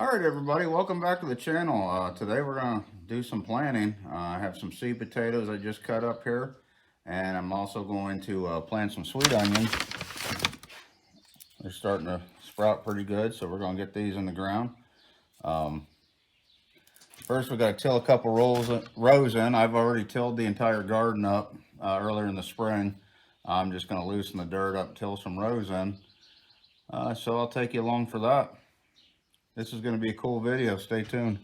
All right, everybody, welcome back to the channel. Today we're going to do some planting. I have some seed potatoes I just cut up here, and I'm also going to plant some sweet onions. They're starting to sprout pretty good, so we're going to get these in the ground. First, we got to till a couple rows in. I've already tilled the entire garden up earlier in the spring. I'm just going to loosen the dirt up, till some rows in. So I'll take you along for that. This is going to be a cool video. Stay tuned.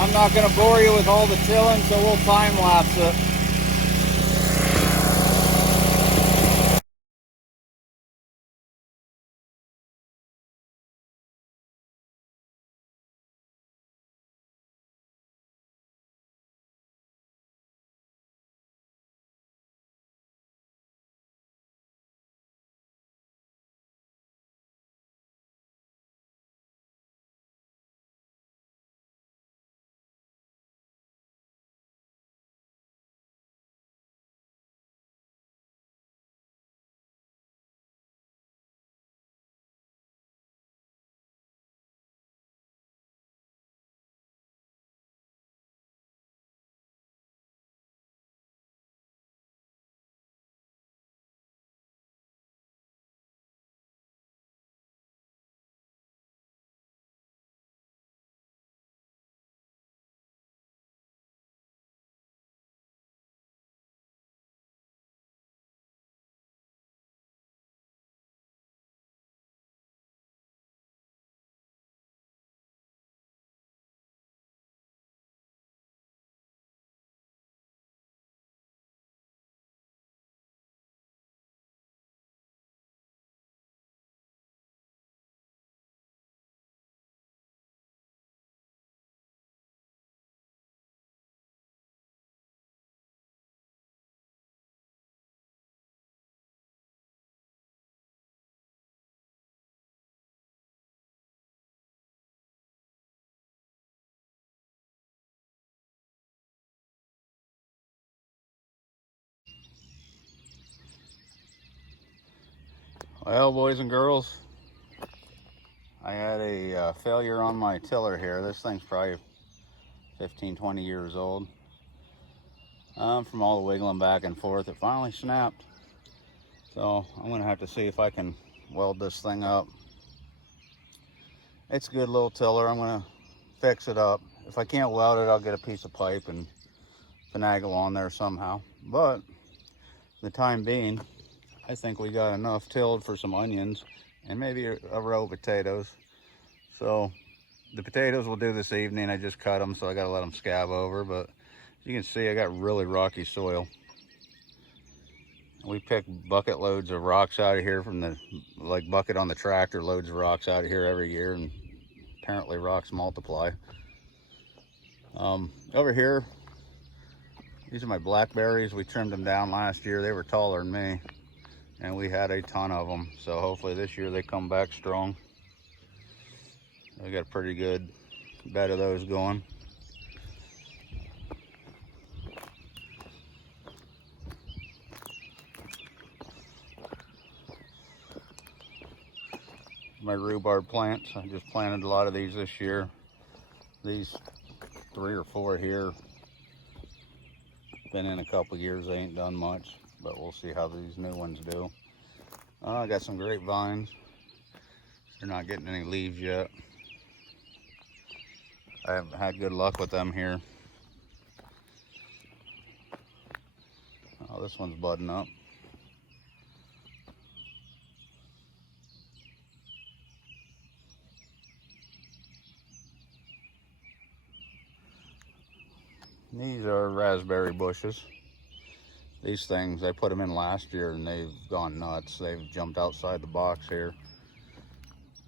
I'm not going to bore you with all the tilling, so we'll time lapse it. Well, boys and girls, I had a failure on my tiller here. This thing's probably 15-20 years old. From all the wiggling back and forth, it finally snapped. So I'm gonna have to see if I can weld this thing up. It's a good little tiller. I'm gonna fix it up. If I can't weld it, I'll get a piece of pipe and finagle on there somehow. But for the time being, I think we got enough tilled for some onions and maybe a row of potatoes. So the potatoes will do this evening. I just cut them, so I gotta let them scab over. But as you can see, I got really rocky soil. We pick bucket loads of rocks out of here from the, like bucket on the tractor loads of rocks out of here every year, and apparently rocks multiply. Over here, these are my blackberries. We trimmed them down last year. They were taller than me, and we had a ton of them. So hopefully this year they come back strong. We got a pretty good bed of those going. My rhubarb plants, I just planted a lot of these this year. These 3 or 4 here, been in a couple years. They ain't done much, but we'll see how these new ones do. I got some grapevines. They're not getting any leaves yet. I haven't had good luck with them here. Oh, this one's budding up. These are raspberry bushes. These things, I put them in last year and they've gone nuts. They've jumped outside the box here.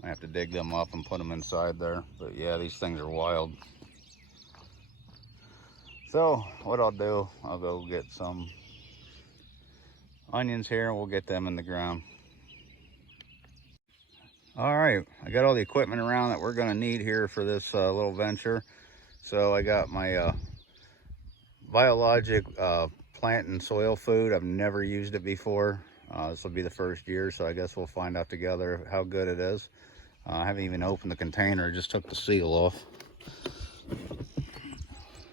I have to dig them up and put them inside there. But yeah, these things are wild. So what I'll do, I'll go get some onions here and we'll get them in the ground. All right, I got all the equipment around that we're gonna need here for this little venture. So I got my Biologic plant and soil food. I've never used it before. This will be the first year, so I guess we'll find out together how good it is. I haven't even opened the container, just took the seal off.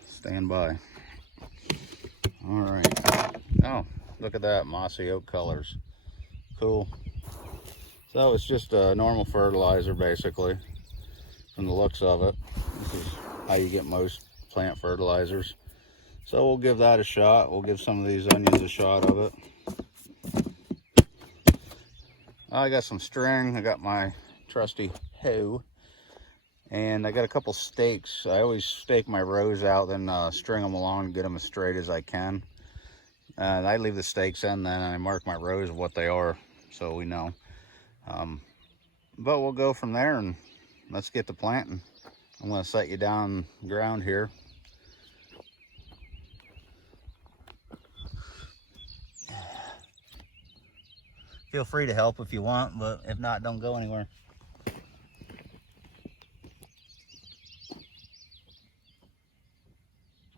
Stand by. All right. Oh, look at that, mossy oak colors. Cool. So it's just a normal fertilizer, basically, from the looks of it. This is how you get most plant fertilizers. So we'll give that a shot. We'll give some of these onions a shot of it. I got some string. I got my trusty hoe. And I got a couple stakes. I always stake my rows out, then string them along, get them as straight as I can. And I leave the stakes in then, and I mark my rows of what they are, so we know. But we'll go from there, and let's get to planting. I'm going to set you down ground here. Feel free to help if you want, but if not, don't go anywhere.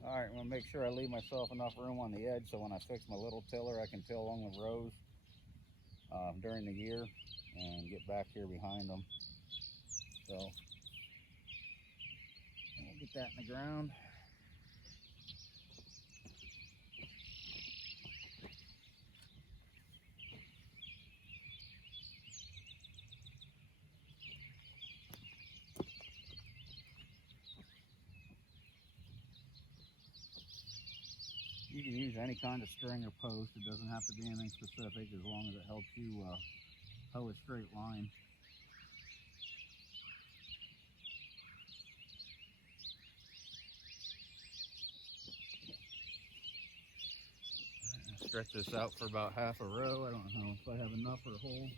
All right, I'm gonna make sure I leave myself enough room on the edge so when I fix my little tiller, I can till along the rows during the year and get back here behind them. So we'll get that in the ground. You can use any kind of string or post. It doesn't have to be anything specific as long as it helps you hoe a straight line. I'll stretch this out for about half a row. I don't know if I have enough for a hole.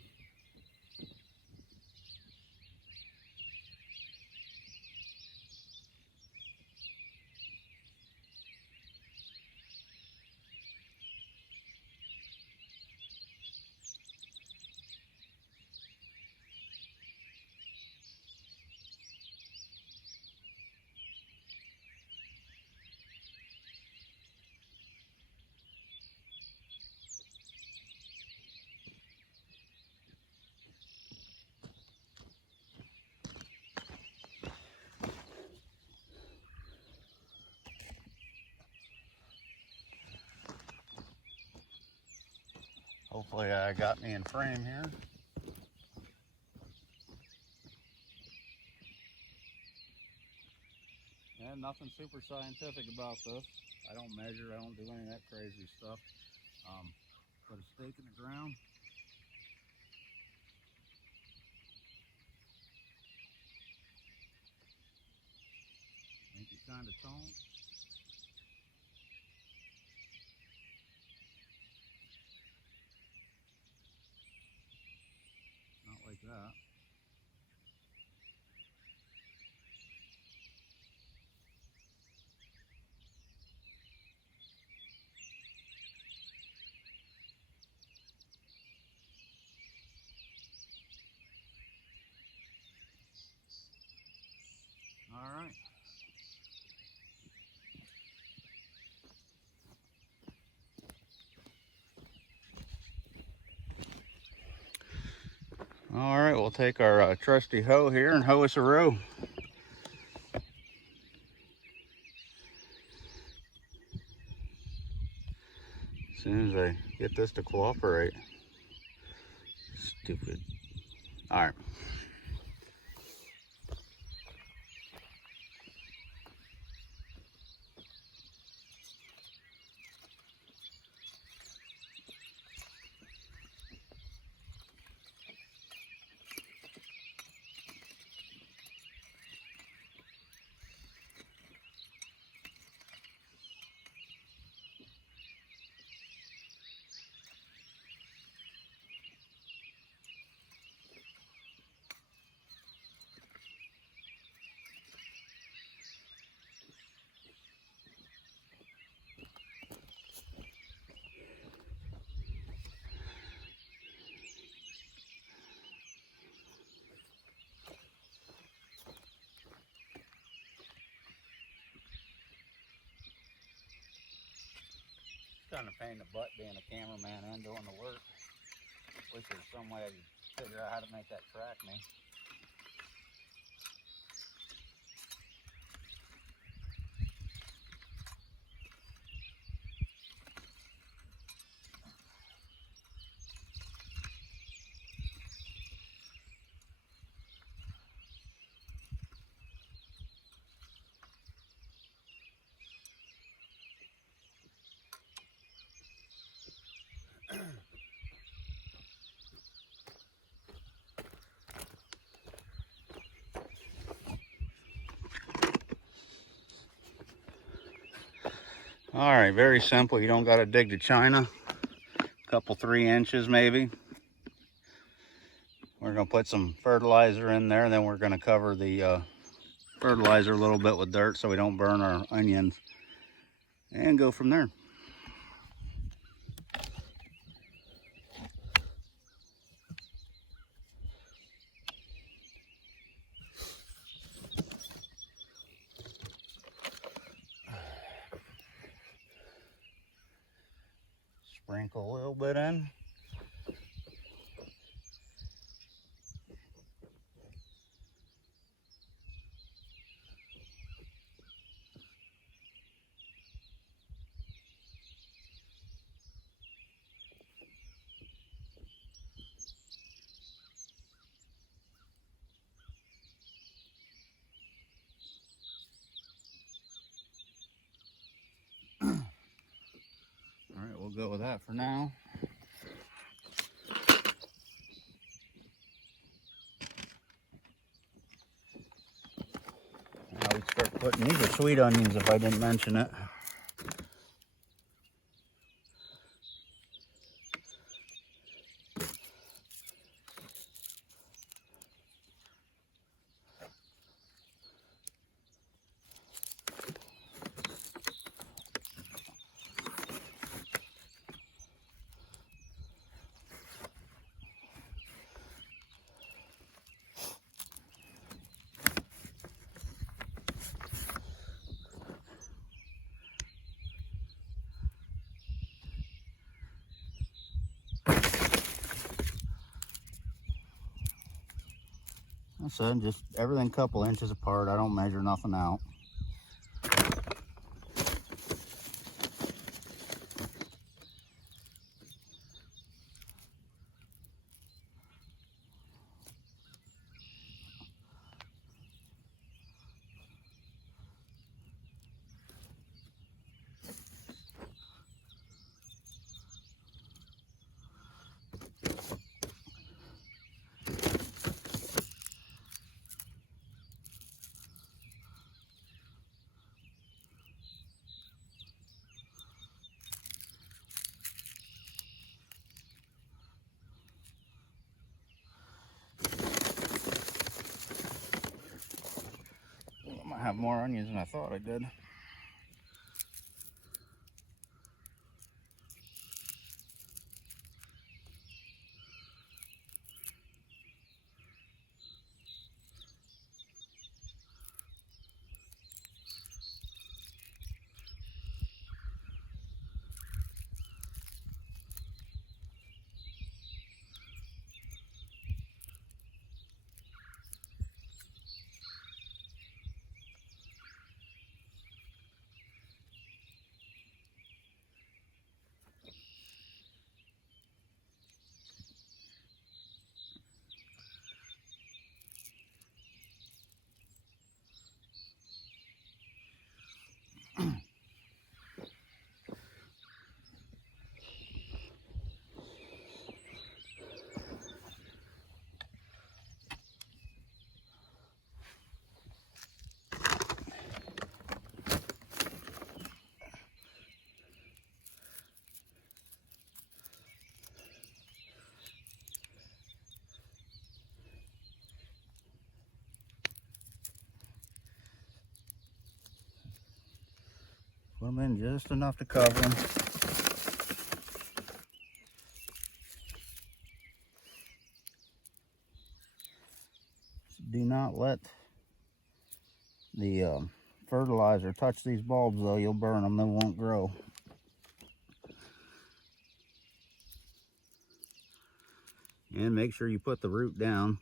Hopefully I got me in frame here. Yeah, nothing super scientific about this. I don't measure, I don't do any of that crazy stuff. Put a stake in the ground. Make it kind of tall. Not like that. All right. All right, we'll take our trusty hoe here and hoe us a row. As soon as I get this to cooperate. Stupid. All right. Kind of pain in the butt being a cameraman and doing the work. Wish there's some way I could figure out how to make that track me. All right, very simple. You don't got to dig to China. A couple 3 inches maybe. We're going to put some fertilizer in there, and then we're going to cover the fertilizer a little bit with dirt so we don't burn our onions, and go from there. Sprinkle a little bit in. All right, we'll go with that for now. Now we start putting, these are sweet onions if I didn't mention it. I said just everything a couple inches apart. I don't measure nothing out. have more onions than I thought I did. Put them in just enough to cover them. Do not let the fertilizer touch these bulbs though, you'll burn them, they won't grow. And make sure you put the root down.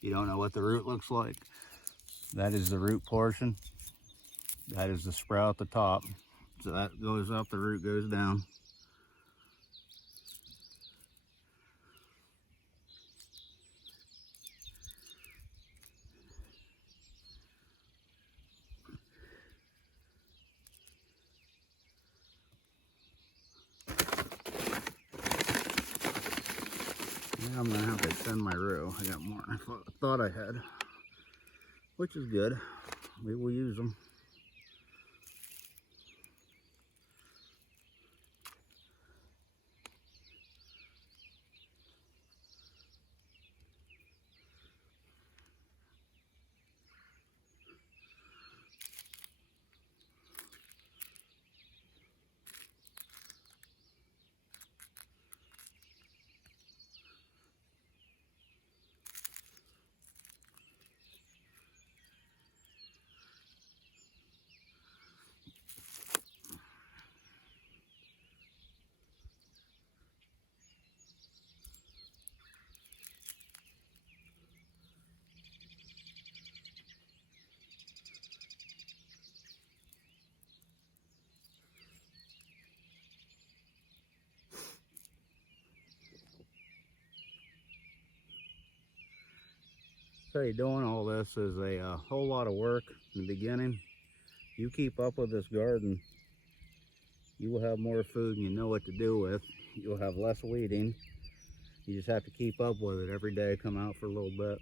You don't know what the root looks like. That is the root portion. That is the sprout at the top. So that goes up, the root goes down. Now I'm gonna have to extend my row. I got more than I thought I had, which is good. We will use them. Tell you, doing all this is a whole lot of work in the beginning. You keep up with this garden, you will have more food and you know what to do with. You'll have less weeding. You just have to keep up with it every day. Come out for a little bit,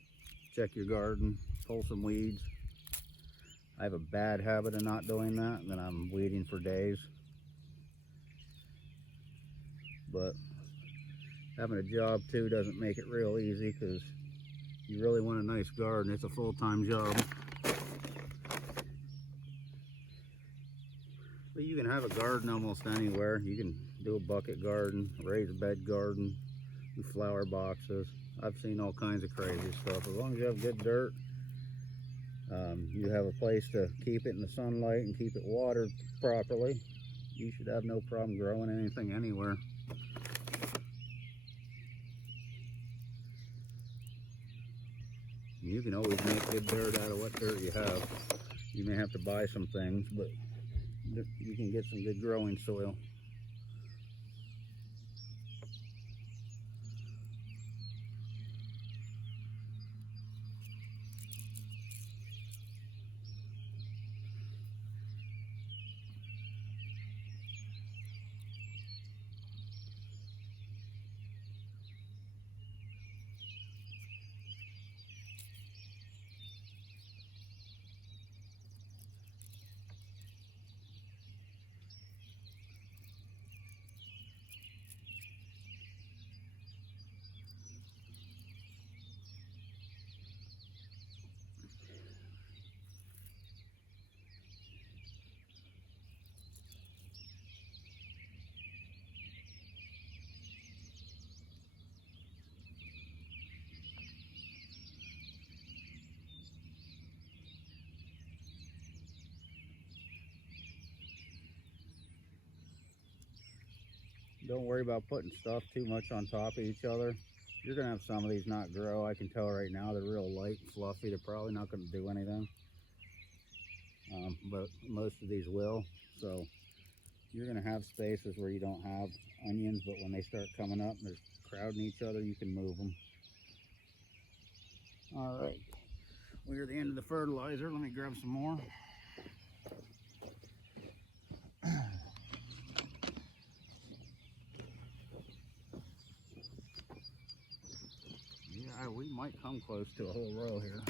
check your garden, pull some weeds. I have a bad habit of not doing that, and then I'm weeding for days. But having a job too doesn't make it real easy, because you really want a nice garden. It's a full-time job. But you can have a garden almost anywhere. You can do a bucket garden, a raised bed garden, do flower boxes. I've seen all kinds of crazy stuff. As long as you have good dirt, you have a place to keep it in the sunlight and keep it watered properly, you should have no problem growing anything anywhere. You can always make good dirt out of what dirt you have. You may have to buy some things, but you can get some good growing soil. don't worry about putting stuff too much on top of each other. You're gonna have some of these not grow. I can tell right now they're real light and fluffy. They're probably not gonna do anything, but most of these will. So you're gonna have spaces where you don't have onions, but when they start coming up and they're crowding each other, you can move them. All right, we're at the end of the fertilizer. Let me grab some more. Yeah, we might come close to a whole row here.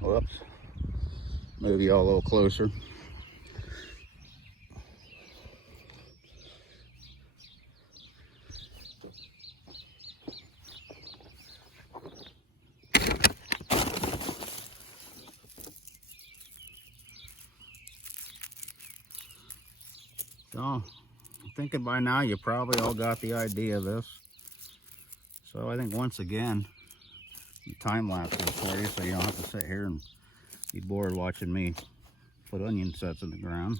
Whoops. Move you all a little closer. So, I'm thinking by now you probably all got the idea of this. So I think once again, time lapse this for you so you don't have to sit here and be bored watching me put onion sets in the ground.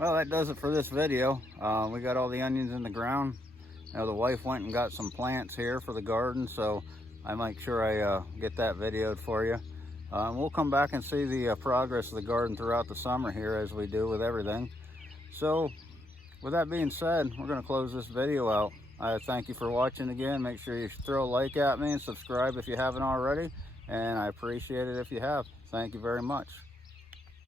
Well, that does it for this video. We got all the onions in the ground. Now the wife went and got some plants here for the garden, so I make sure I get that videoed for you. We'll come back and see the progress of the garden throughout the summer here, as we do with everything. So with that being said, we're going to close this video out. I thank you for watching again. Make sure you throw a like at me and subscribe if you haven't already, and I appreciate it if you have. Thank you very much.